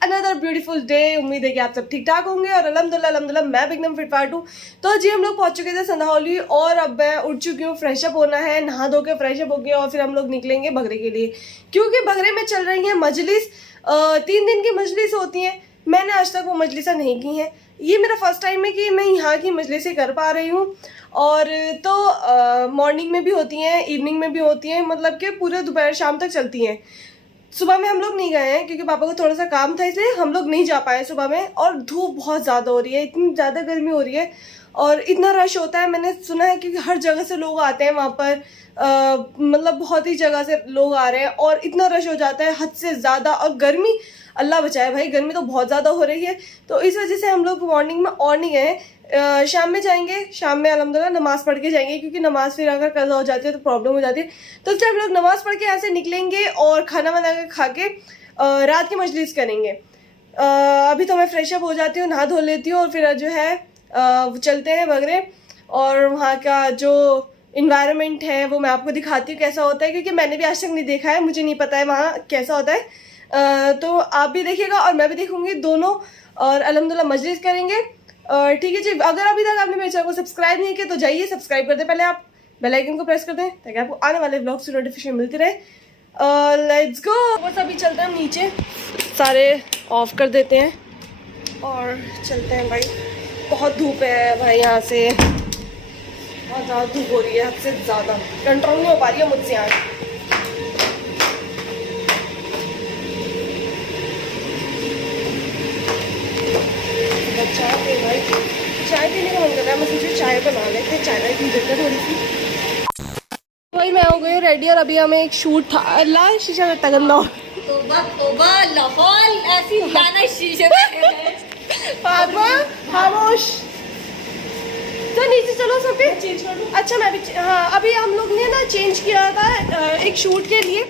Another beautiful day. उम्मीद है कि आप सब ठीक ठाक होंगे और अल्हम्दुलिल्लाह मैं भी एकदम फिटफाट हूँ। तो जी हम लोग पहुंच चुके थे संधावली और अब मैं उठ चुकी हूँ। फ्रेशअप होना है, नहा धो के फ्रेशअप हो गया और फिर हम लोग निकलेंगे बगरे के लिए, क्योंकि बगरे में चल रही है मजलिस। 3 दिन की मजलिस होती है। मैंने आज तक वो मजलिसा नहीं की हैं। ये मेरा फर्स्ट टाइम है कि मैं यहाँ की मजलिसें कर पा रही हूँ। और तो मॉर्निंग में भी होती हैं, इवनिंग में भी होती हैं, मतलब कि पूरे दोपहर शाम तक चलती हैं। सुबह में हम लोग नहीं गए हैं क्योंकि पापा को थोड़ा सा काम था, इसलिए हम लोग नहीं जा पाए सुबह में। और धूप बहुत ज़्यादा हो रही है, इतनी ज़्यादा गर्मी हो रही है और इतना रश होता है। मैंने सुना है क्योंकि हर जगह से लोग आते हैं वहाँ पर, मतलब बहुत ही जगह से लोग आ रहे हैं और इतना रश हो जाता है हद से ज़्यादा। और गर्मी, अल्लाह बचाए भाई, गर्मी तो बहुत ज़्यादा हो रही है। तो इस वजह से हम लोग मॉर्निंग में और नहीं गए। शाम में जाएंगे, शाम में अल्हम्दुलिल्लाह नमाज़ पढ़ के जाएंगे, क्योंकि नमाज़ फिर अगर कज़ा हो जाती है तो प्रॉब्लम हो जाती है। तो इसलिए हम लोग नमाज़ पढ़ के यहाँ से निकलेंगे और खाना बना के खा के रात की मजलिस करेंगे। अभी तो मैं फ्रेशअप हो जाती हूँ, नहा धो लेती हूँ और फिर जो है चलते हैं बगरे। और वहाँ का जो इन्वायरमेंट है वो मैं आपको दिखाती हूँ कैसा होता है, क्योंकि मैंने भी आज तक नहीं देखा है, मुझे नहीं पता है वहाँ कैसा होता है। तो आप भी देखिएगा और मैं भी देखूँगी दोनों, और अल्हम्दुलिल्लाह मजलिस करेंगे। ठीक है जी। अगर अभी तक आपने मेरे चैनल को सब्सक्राइब नहीं किया तो जाइए सब्सक्राइब कर दें। पहले आप बेल आइकन को प्रेस कर दें ताकि आपको आने वाले ब्लॉग्स की नोटिफिकेशन मिलती रहे। Let's go. बस अभी चलते हैं हम नीचे, सारे ऑफ कर देते हैं और चलते हैं भाई। बहुत धूप है भाई, यहाँ से बहुत ज़्यादा धूप हो रही है, हद से ज़्यादा कंट्रोल नहीं हो पा रही है मुझसे यहाँ। चाय पे भाई, चाय पीने का मन कर रहा है। मैं सोची चाय बना लेते हैं, चाय पी देते थोड़ी सी। भाई मैं हो गई हूँ रेडी और अभी हमें एक शूट था। अल्लाह शीशा लगता गंदा। तौबा तौबा, लाहौल ऐसी लाना शीशे फातिमा खामोश। तो नीचे चलो सब पे चेंज कर लो। अच्छा मैं भी, हाँ अभी हम लोग ने ना चेंज किया था एक शूट के लिए।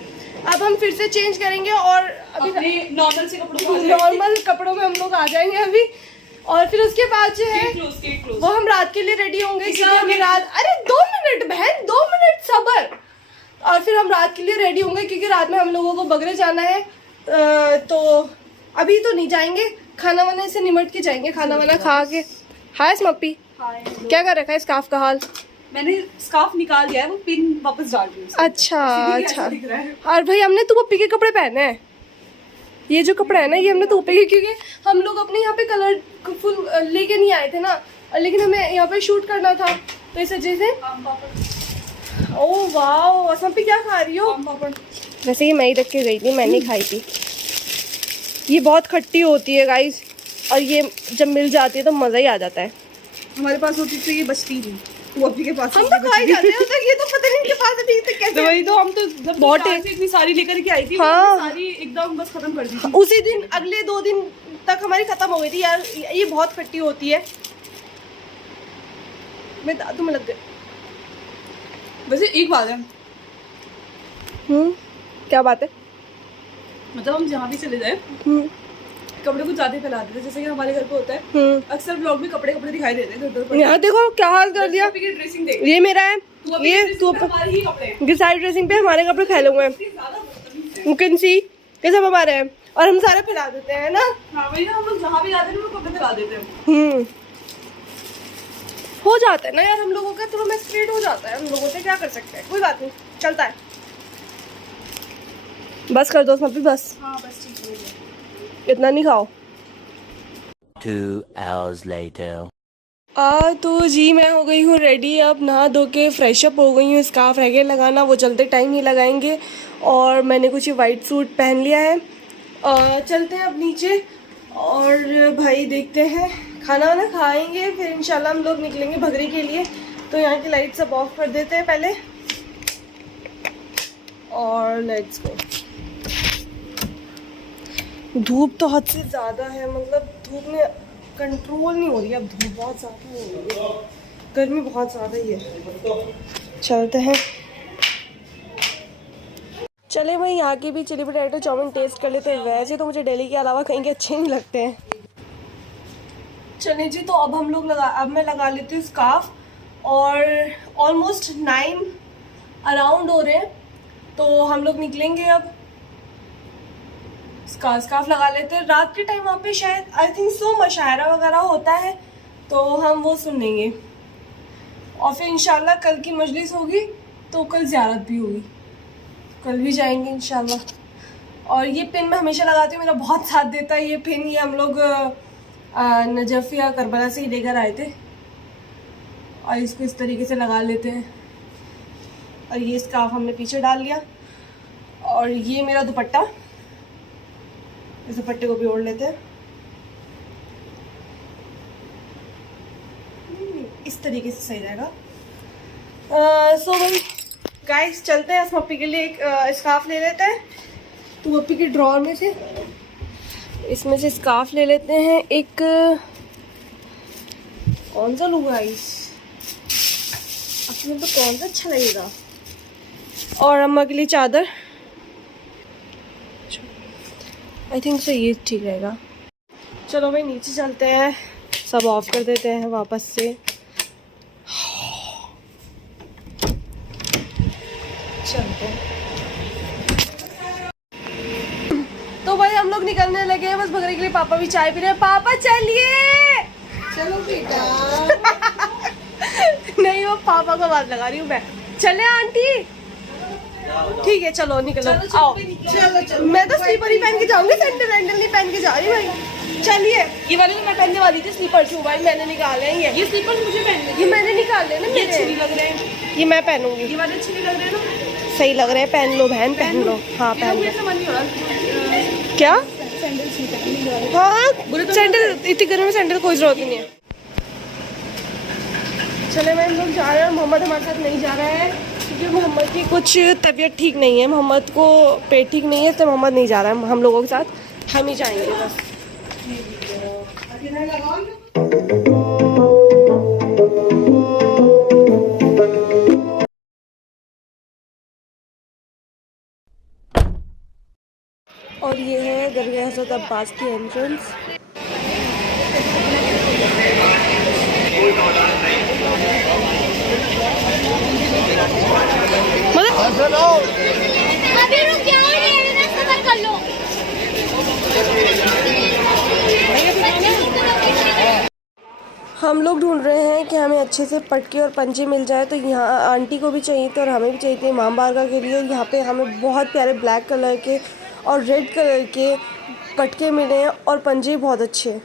अब हम फिर से चेंज करेंगे और अभी नॉर्मल कपड़ों में हम लोग आ जाएंगे अभी। और फिर उसके बाद जो है वो हम रात के लिए रेडी होंगे, क्योंकि हमें रात, अरे 2 मिनट बहन, 2 मिनट सब्र। और फिर हम रात के लिए रेडी होंगे क्योंकि रात में हम लोगों को बगरे जाना है। तो अभी तो नहीं जाएंगे, खाना वाना से निमट के जाएंगे, खाना वाना खा के। हाय स्मप्पी, क्या कर रखा है स्कार्फ का हाल? मैंने स्कार्फ निकाल दिया है, वो पिन वापस डाल रही हूँ। अच्छा अच्छा। और भाई हमने तो पप्पी के कपड़े पहने हैं। ये जो कपड़ा है ना, ये हमने तो ऊपर, क्योंकि हम लोग अपने यहाँ पे कलरफुल लेके नहीं आए थे ना, लेकिन हमें यहाँ पे शूट करना था, तो इस वजह से। ओह वाह, असम पे क्या खा रही हो? वैसे ये मैं ही रख के गई थी, मैंने खाई थी। ये बहुत खट्टी होती है गाइस, और ये जब मिल जाती है तो मज़ा ही आ जाता है। हमारे पास होती तो ये बचती नहीं, वो अभी के पास हम तो खा ही जाते हैं, तो ये तो पता नहीं इनके पास अभी तक कैसे। वही तो, हम तो बहुत इतनी सारी लेकर के आई थी। हाँ। सारी एकदम बस खत्म कर दी थी उसी दिन, अगले 2 दिन तक हमारी खत्म हो गई थी यार। ये बहुत खट्टी होती है। मैं दादू में लग गई। वैसे एक बात है, क्या बात है? मतलब हम जहाँ भी चले जाए कपड़े कुछ ज्यादा फैला देते, जैसे कि हमारे घर पे होता है। अक्सर ब्लॉग में कपड़े दिखाई देते हैं इधर-उधर। यहाँ देखो क्या हाल कर दिया। ड्रेसिंग देख, ये मेरा है, ये तू हमारे ही कपड़े, ये सारी ड्रेसिंग पे हमारे कपड़े फैले हुए हैं। यू कैन सी कैसे हमारे हैं, और हम सारे फैला देते हैं ना। हाँ वही ना, हम लोग जहाँ भी जाते हैं वो कपड़े फैला देते हैं। हो जाता है ना यार हम लोगों का, थोड़ा मिस्ट्रीट हो जाता है हम लोगों से, क्या कर सकते हैं, कोई बात नहीं, चलता है। बस कर दो मम्मी, बस। हाँ बस ठीक है, इतना नहीं खाओ। 2 hours later. तो जी मैं हो गई हूँ रेडी, अब नहा धो के फ्रेशअप हो गई हूँ। स्कार्फ रह गया लगाना, वो चलते टाइम ही लगाएंगे। और मैंने कुछ वाइट सूट पहन लिया है। चलते हैं अब नीचे और भाई देखते हैं, खाना वाना खाएंगे, फिर इंशाल्लाह हम लोग निकलेंगे भगरे के लिए। तो यहाँ की लाइट सब ऑफ कर देते हैं पहले और लेट्स गो। धूप तो हद से ज़्यादा है, मतलब धूप में कंट्रोल नहीं हो रही है अब, धूप बहुत ज़्यादा हो रही है, गर्मी बहुत ज़्यादा ही है। चलते हैं, चले भाई यहाँ की भी चिली पोटैटो चाउमीन टेस्ट कर लेते हैं। वैसे तो मुझे दिल्ली के अलावा कहीं के अच्छे नहीं लगते हैं। चले जी, तो अब मैं लगा लेती हूँ स्कार्फ, और ऑलमोस्ट 9 अराउंड हो रहे हैं, तो हम लोग निकलेंगे अब। स्कार्फ लगा लेते हैं। रात के टाइम वहाँ पे शायद आई थिंक सो मशायरा वगैरह होता है, तो हम वो सुन लेंगे। और फिर इंशाल्लाह कल की मजलिस होगी तो कल ज़ियारत भी होगी, कल भी जाएंगे इंशाल्लाह। और ये पिन मैं हमेशा लगाती हूँ, मेरा बहुत साथ देता है ये पिन। ये हम लोग नजफ़ या करबला से ही लेकर आए थे और इसको इस तरीके से लगा लेते हैं। और ये स्कार्फ हमने पीछे डाल लिया और ये मेरा दुपट्टा, इस दुपट्टे को भी ओढ़ लेते हैं इस तरीके से, सही रहेगा। सो भाई गाइस चलते हैं, मप्पी के लिए एक स्कार्फ ले लेते हैं। तो मप्पी के ड्रॉर में से इसमें से स्कार्फ ले लेते हैं। एक कौन सा लूँगा गाइस, अपने तो कौन सा अच्छा लगेगा। और अम्मा के लिए चादर, आई थिंक सो ये ठीक रहेगा। चलो भाई नीचे चलते हैं, सब ऑफ कर देते हैं वापस से। चलते हैं। तो भाई हम लोग निकलने लगे हैं बस बकरे के लिए। पापा भी चाय पी रहे हैं। पापा चलिए। चलो बेटा। नहीं वो पापा को बात लगा रही हूँ मैं। चले आंटी, ठीक है चलो निकलो, आओ। चलो मैं तो स्लीपर ही पहन के जाऊंगी, सैंडल नहीं पहन के जा रही भाई। चलिए, ये वाले तो मैं पहनने वाली थी स्लीपर शू भाई, मैंने निकाले हैं ये स्लीपर मुझे पहनने, ये मैंने निकाले ना, ये अच्छे नहीं लग रहे हैं। ये मैं पहनूंगी, ये वाले अच्छे नहीं लग रहे हैं ना, सही लग रहे हैं। पहन लो बहन, पहन लो। हाँ पहन लो। मन नहीं हो रहा क्या सैंडल, हाँ सैंडल, इतनी गर्मी में सैंडल कोई जरूरत नहीं है। चले भाई हम लोग जा रहे हैं। मोहम्मद हमारे साथ नहीं जा रहा है क्योंकि मोहम्मद की कुछ तबीयत ठीक नहीं है, मोहम्मद को पेट ठीक नहीं है, तो मोहम्मद नहीं जा रहा है हम लोगों के साथ, हम ही जाएंगे बस। और ये है दरगाह हज़रत अब्बास की एंट्रेंस। अभी रुक जाओ, ये ना सफर कर लो। हम लोग ढूंढ रहे हैं कि हमें अच्छे से पटके और पंजे मिल जाए, तो यहाँ आंटी को भी चाहिए थे और हमें भी चाहिए थे इमाम बारगाह के लिए। यहाँ पे हमें बहुत प्यारे ब्लैक कलर के और रेड कलर के पटके मिले हैं और पंजे बहुत अच्छे हैं।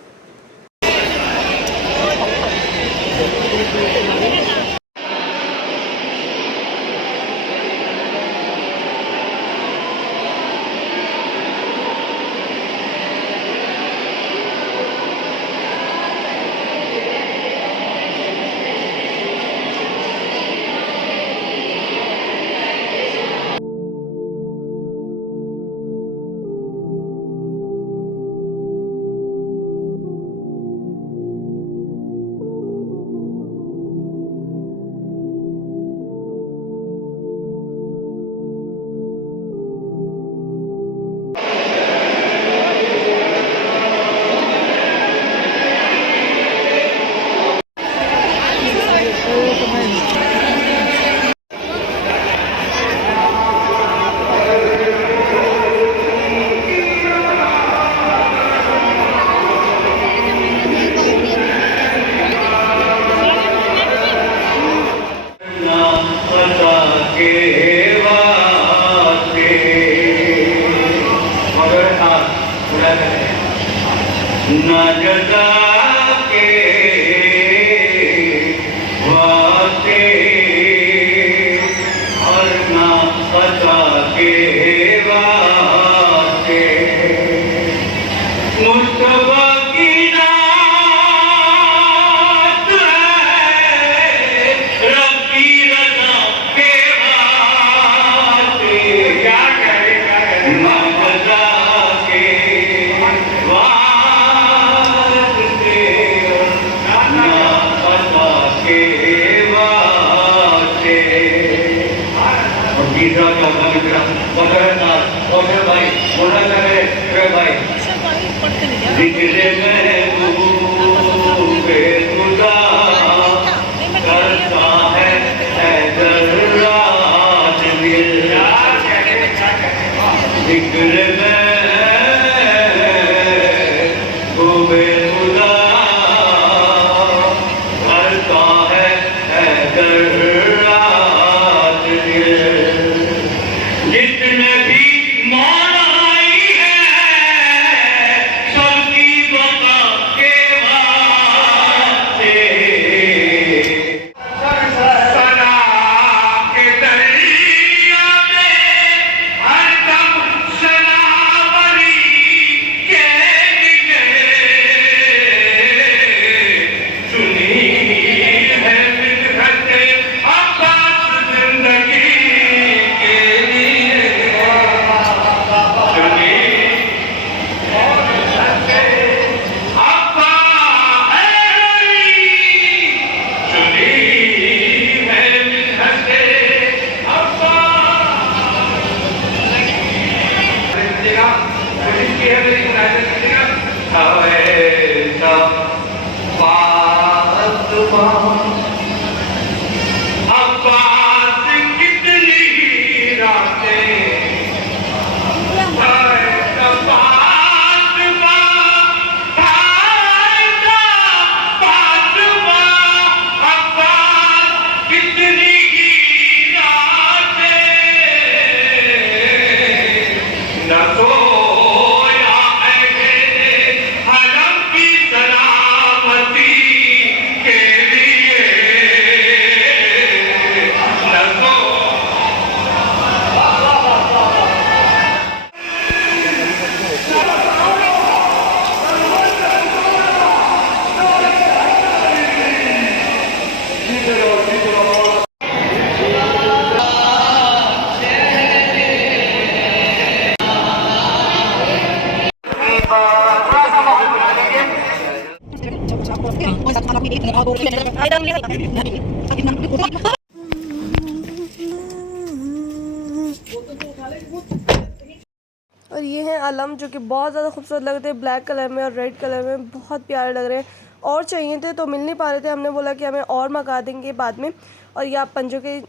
और ये हैं अलम जो कि बहुत ज़्यादा खूबसूरत लग रहे थे, ब्लैक कलर में और रेड कलर में, बहुत प्यारे लग रहे हैं। और चाहिए थे तो मिल नहीं पा रहे थे, हमने बोला कि हमें और मंगा देंगे बाद में। और ये आप पंजों के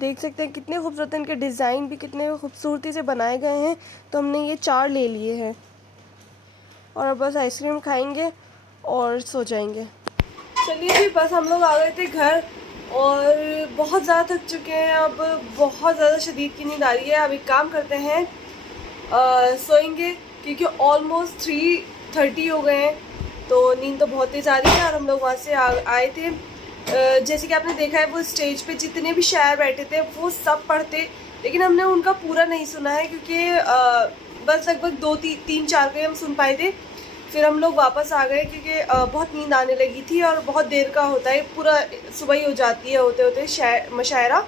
देख सकते हैं कितने खूबसूरत हैं, इनके डिज़ाइन भी कितने खूबसूरती से बनाए गए हैं। तो हमने ये 4 ले लिए हैं और अब बस आइसक्रीम खाएंगे और सो जाएंगे। चलिए जी, बस हम लोग आ गए थे घर और बहुत ज़्यादा थक चुके हैं, अब बहुत ज़्यादा शदीद की नींद आ रही है। अब एक काम करते हैं, सोएंगे क्योंकि ऑलमोस्ट 3:30 हो गए हैं, तो नींद तो बहुत तेज़ आ रही है। और हम लोग वहाँ से आए थे, जैसे कि आपने देखा है वो स्टेज पे जितने भी शायर बैठे थे वो सब पढ़ते, लेकिन हमने उनका पूरा नहीं सुना है क्योंकि बस लगभग 2-3-4 के हम सुन पाए थे। फिर हम लोग वापस आ गए क्योंकि बहुत नींद आने लगी थी और बहुत देर का होता है, पूरा सुबह ही हो जाती है होते होते मशायरा।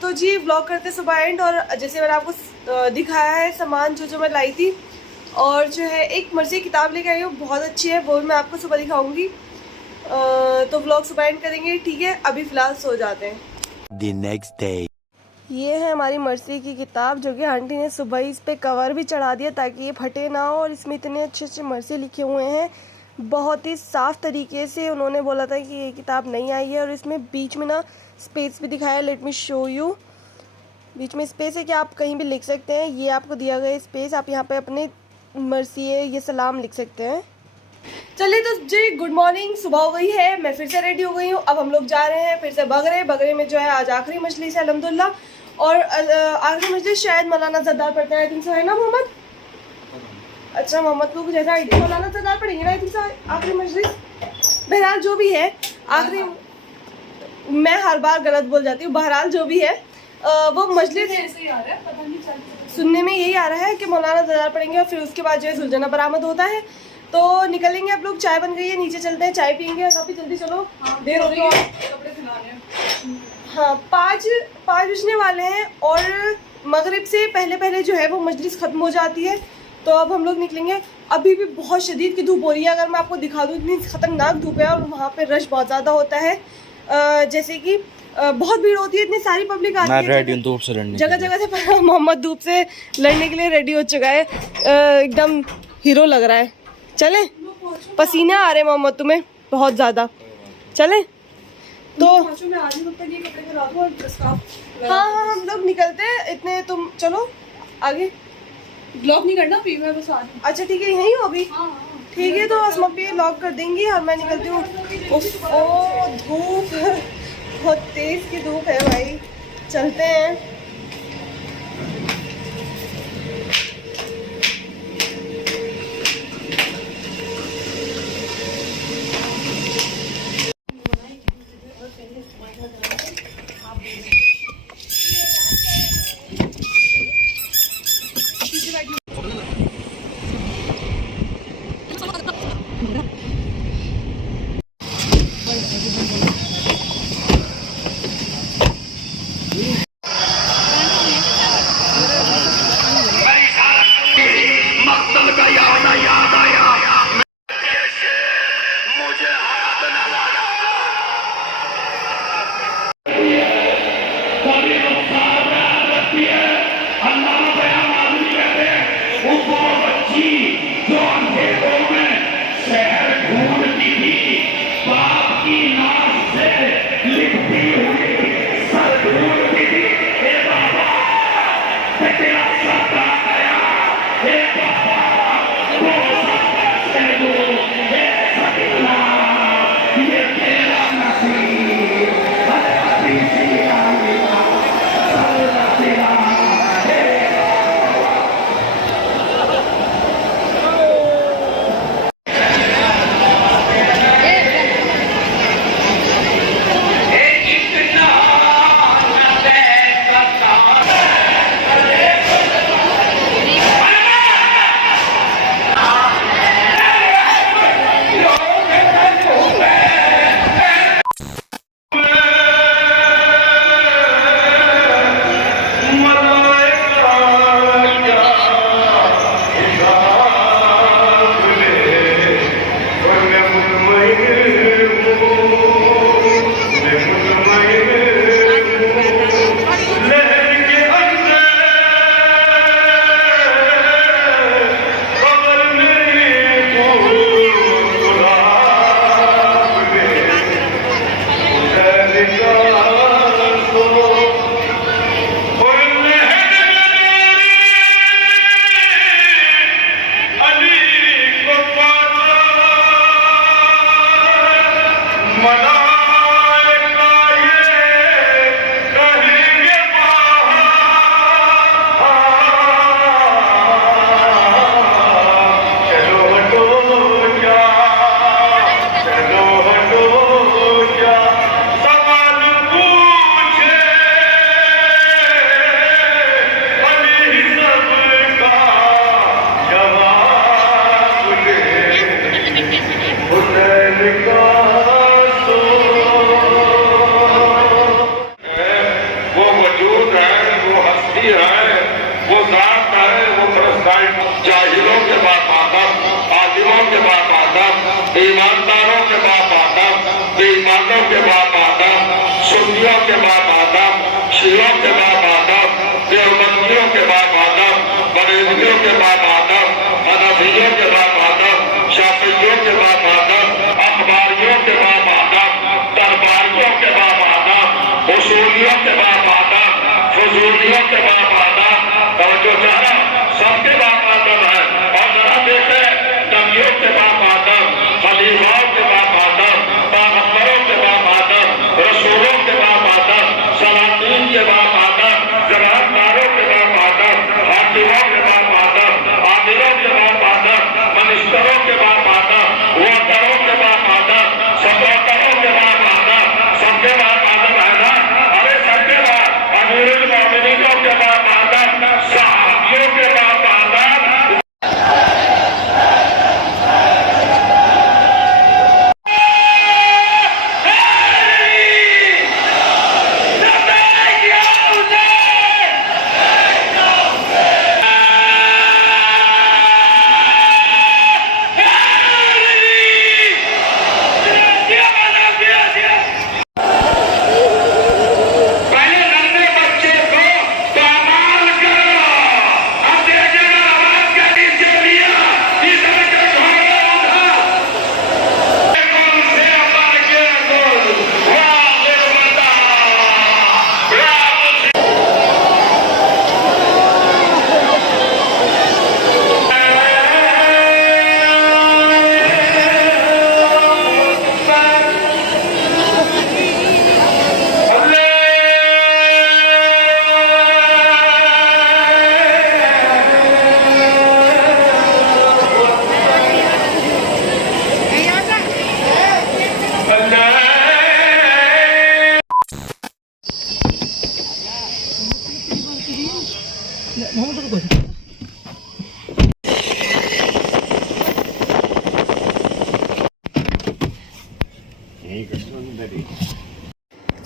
तो जी व्लॉग करते सुबह एंड, और जैसे मैंने आपको दिखाया है सामान जो मैं लाई थी, और जो है एक मर्जी किताब लेके आई हूँ, बहुत अच्छी है, वो भी मैं आपको सुबह दिखाऊंगी। तो व्लॉग सुबह एंड करेंगे, ठीक है। अभी फ़िलहाल सो जाते हैं। The next day. ये है हमारी मर्सी की किताब जो कि आंटी ने सुबह ही इस पर कवर भी चढ़ा दिया ताकि ये फटे ना हो। और इसमें इतने अच्छे अच्छे मर्सी लिखे हुए हैं, बहुत ही साफ़ तरीके से। उन्होंने बोला था कि ये किताब नहीं आई है, और इसमें बीच में ना स्पेस भी दिखाया। लेट मी शो यू, बीच में स्पेस है कि आप कहीं भी लिख सकते हैं। ये आपको दिया गया स्पेस, आप यहाँ पे अपने मर्सी ये सलाम लिख सकते हैं। चलिए तो जी गुड मॉर्निंग, सुबह हो गई है, मैं फिर से रेडी हो गई हूँ। अब हम लोग जा रहे हैं फिर से बगरे में जो है आज आखिरी मजलिस है अल्हम्दुलिल्लाह। और आखिरी मजलिस शायद मौलाना ज़रदार पढ़ते हैं, आई थिंक सो, है ना मोहम्मद? अच्छा मोहम्मद को कुछ ऐसा आइडिया, मौलाना ज़रदार पढ़ेंगे ना आई थिंक सो आखिरी मजलिस। बहरहाल जो भी है आखिरी, मैं हर बार गलत बोल जाती हूँ, बहरहाल जो भी है वो मजलिस ऐसे ही आ रहा है, पता नहीं चल सुनने में यही आ रहा है कि मौलाना ज़रदार पढ़ेंगे और फिर उसके बाद जो है सुलझना बरामद होता है। तो निकलेंगे आप लोग, चाय बन गई है, नीचे चलते हैं, चाय पियेंगे। और काफ़ी जल्दी चलो, देर हो रही है, कपड़े फैलाने हैं। हाँ 5 बजने वाले हैं और मगरिब से पहले जो है वो मजलिस ख़त्म हो जाती है। तो अब हम लोग निकलेंगे। अभी भी बहुत शदीद की धूप हो रही है, अगर मैं आपको दिखा दूँ इतनी ख़तरनाक धूप है, और वहाँ पे रश बहुत ज़्यादा होता है। जैसे कि बहुत भीड़ होती है, इतनी सारी पब्लिक आती है धूप से लड़ने, जगह जगह से। मोहम्मद धूप से लड़ने के लिए रेडी हो चुका है, एकदम हीरो लग रहा है। चले, पसीने आ रहे हैं मोहम्मद तुम्हें बहुत ज़्यादा, चले तो मैं आज ही तक ये कपड़े फैला दूँ और स्कार्फ। हाँ हम लोग निकलते हैं, इतने तुम चलो आगे। ब्लॉग नहीं करना अभी, मैं बस आ रही अच्छा ठीक है, यहीं हो अभी? हूँ। ठीक है, तो असमा पे लॉक कर देंगी और मैं निकलती हूँ। ओ धूप, बहुत तेज की धूप है भाई, चलते हैं। वो वजूद है, वो हस्ती है, वो जात है, वो फरस्ताइश जाहिलों के बाप आदम, आलिमों के बाप आदम, ईमानदारों के बाप आदम, बेईमानों के बाप आदम, सुन्नियों के बाप आदम, शियों के बाप आदम, देवबंदियों के बाप आदम, बरेलवियों के बाप आदम, हनफियों के बाप आदम, शाफियों के बाप आदम, अखबारियों के बाप आदम, दरबारियों के बाप आदम, उसूलियों के बाप आदम, फजूलियों के बाप आदम, तवज्जो चाहे सबके बाप आदम है। और जरा देखे नबियों के बाप आदम, खलीफाओं के बाप आदम, पैगंबरों के बाप आदम, रसूलों के बाप आदम, सलातीन के बाप आदम, जमानदारों के बाप आदम, हाकिमों के बाप आदम, आमिरों के बाप आदम, मनिस्टरों के बाप आदम, वोटरों के बाप आदम, सपोर्टरों के बाप आदम, सबके बाप आदम है ना। अरे सबके बाप अमीरुल मोमिनीनों के बाप आदम, सहाबियों के बाप आदम। पहले नन्हे बच्चे को पामाल करो, अब देखना आवाज का नीचे लिया, इधर के घोड़े उठा, कौन से अमर के गोल, वाह निर्मता,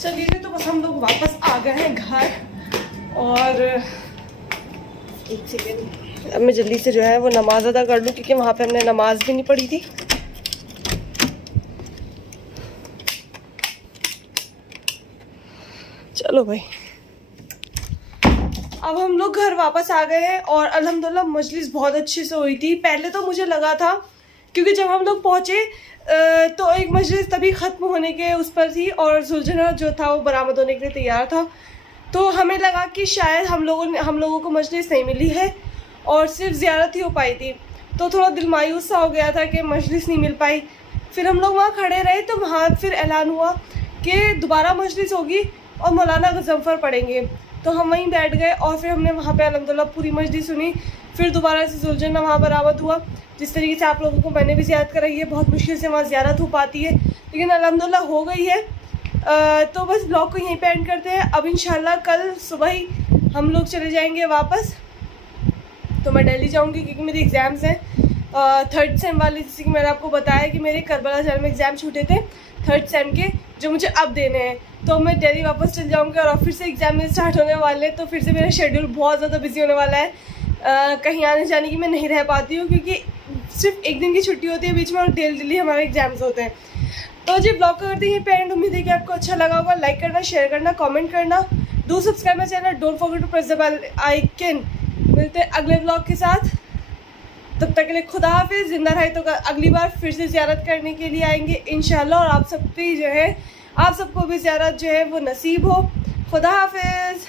चलिए जी, तो बस हम लोग वापस आ गए हैं घर। और एक सेकेंड, अब मैं जल्दी से जो है वो नमाज अदा कर लूँ, क्योंकि वहाँ पे हमने नमाज भी नहीं पढ़ी थी। चलो भाई, अब हम लोग घर वापस आ गए हैं और अल्हम्दुलिल्लाह मजलिस बहुत अच्छे से हुई थी। पहले तो मुझे लगा था, क्योंकि जब हम लोग पहुँचे तो एक मजलिस तभी ख़त्म होने के उस पर थी और सुलझना जो था वो बरामद होने के लिए तैयार था। तो हमें लगा कि शायद हम लोगों को मजलिस नहीं मिली है और सिर्फ ज़ियारत ही हो पाई थी। तो थोड़ा दिल मायूस सा हो गया था कि मजलिस नहीं मिल पाई। फिर हम लोग वहाँ खड़े रहे तो वहाँ फिर ऐलान हुआ कि दोबारा मजलिस होगी और मौलाना गज़नफ़र पढ़ेंगे। तो हम वहीं बैठ गए और फिर हमने वहाँ पे अल्हम्दुलिल्लाह पूरी मजलिस सुनी। फिर दोबारा से सुलझना वहाँ बरामद हुआ। जिस तरीके से आप लोगों को मैंने भी ज़ियारत कराई है, बहुत मुश्किल से वहाँ ज़ियारत हो पाती है, लेकिन अल्हम्दुलिल्लाह हो गई है। तो बस ब्लॉग को यहीं पे एंड करते हैं। अब इंशाल्लाह कल सुबह ही हम लोग चले जाएंगे वापस। तो मैं दिल्ली जाऊँगी क्योंकि मेरे एग्ज़ाम्स हैं 3rd सेम वाले, जैसे कि मैंने आपको बताया कि मेरे करबला शहर में एग्ज़ाम छूटे थे 3rd सेम के, जो मुझे अब देने हैं। तो मैं दिल्ली वापस चल जाऊँगी और फिर से एग्ज़ाम में स्टार्ट होने वाले हैं। तो फिर से मेरा शेड्यूल बहुत ज़्यादा बिजी होने वाला है। कहीं आने जाने की मैं नहीं रह पाती हूँ, क्योंकि सिर्फ एक दिन की छुट्टी होती है बीच में और डेली हमारे एग्ज़ाम्स होते हैं। तो जी ब्लॉग करते ही पेरेंट, उम्मीद है कि आपको अच्छा लगा होगा। लाइक करना, शेयर करना, कमेंट करना, do subscribe my channel, don't forget to press the bell icon. मिलते हैं अगले ब्लॉग के साथ, तब तक के लिए खुदा हाफिज़। जिंदा रहे तो अगली बार फिर से ज़ियारत करने के लिए आएंगे इंशाल्लाह, और आप सबकी जो है, आप सबको भी ज़ियारत जो है वो नसीब हो। खुदा हाफिज़।